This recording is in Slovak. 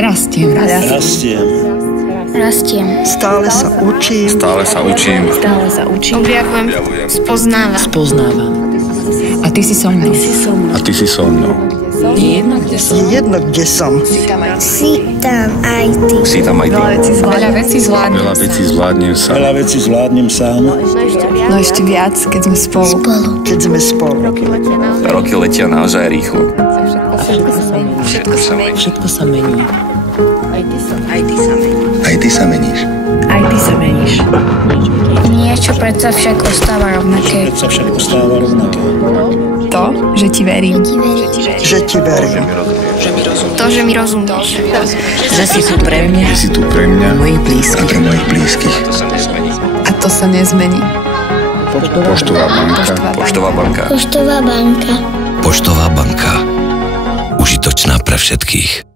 Rastiem. Stále sa učím. Objavujem. Spoznávam. A ty si so mnou. Je jedno, kde som. Si tam aj ty. Veľa vecí zvládnem sám. No ešte viac, keď sme spolu. Roky letia naozaj rýchlo. Všetko sa mení. Aj ty sa meníš. Niečo predsa však ostáva rovnaké. To, že ti verím. Že ti verím. To, že mi rozumieš. Že si tu pre mňa. A mojich blízkych. A to sa nezmení. Poštová banka. Užitočná pre všetkých.